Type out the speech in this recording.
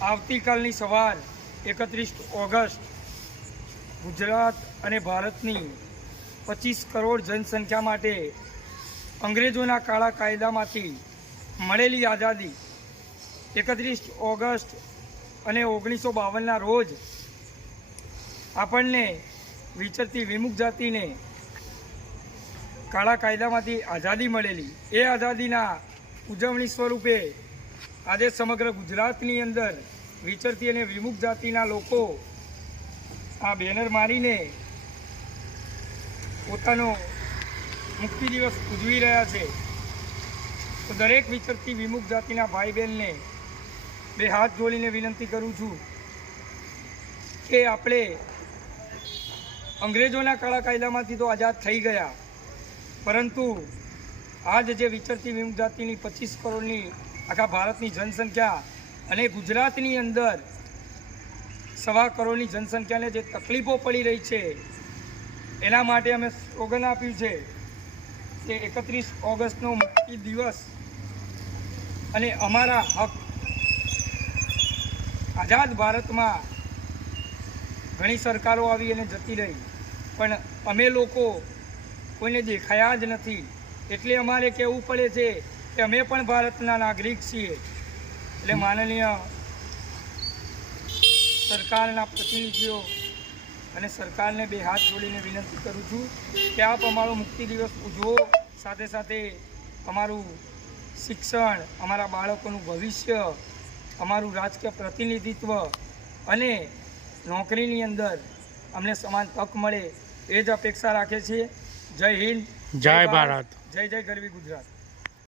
આવતીકાલની સવાર 31 ઓગસ્ટ ગુજરાત અને ભારતની 25 કરોડ જનસંખ્યા માટે અંગ્રેજોના કાળા કાયદામાંથી મળેલી આઝાદી 31 ઓગસ્ટ અને 1952ના રોજ આપણને વિચરતી વિમુખ જાતિને કાળા કાયદામાંથી આઝાદી મળેલી, એ આઝાદીના ઉજવણી સ્વરૂપે આજે સમગ્ર ગુજરાતની અંદર વિચરતી અને વિમુખ જાતિના લોકો આ બેનર મારીને પોતાનો મુક્તિ દિવસ ઉજવી રહ્યા છે. તો દરેક વિચરતી વિમુખ જાતિના ભાઈ બહેનને બે હાથ જોડીને વિનંતી કરું છું કે આપણે અંગ્રેજોના કાળા કાયદામાંથી તો આઝાદ થઈ ગયા, પરંતુ આજ જે વિચરતી વિમુખ જાતિની 25 કરોડની આખા ભારતની જનસંખ્યા અને ગુજરાતની અંદર 1.25 કરોડની જનસંખ્યાને જે તકલીફો પડી રહી છે, એના માટે અમે સ્લોગન આપ્યું છે કે 31 ઓગસ્ટનો મુક્તિ દિવસ અને અમારા હક. આઝાદ ભારતમાં ઘણી સરકારો આવી અને જતી રહી, પણ અમે લોકો કોઈને દેખાયા જ નથી. એટલે અમારે કહેવું પડે છે કે અમે પણ ભારતના નાગરિક છીએ. એટલે માનનીય સરકારના પ્રતિનિધિઓ અને સરકારને બે હાથ જોડીને વિનંતી કરું છું કે આપ અમારો મુક્તિ દિવસ ઉજવો, સાથે સાથે અમારું શિક્ષણ, અમારા બાળકોનું ભવિષ્ય, અમારું રાજકીય પ્રતિનિધિત્વ અને નોકરીની અંદર અમને સમાન તક મળે એ જ અપેક્ષા રાખે છીએ. જય હિન્દ, જય ભારત, જય જય ગરવી ગુજરાત.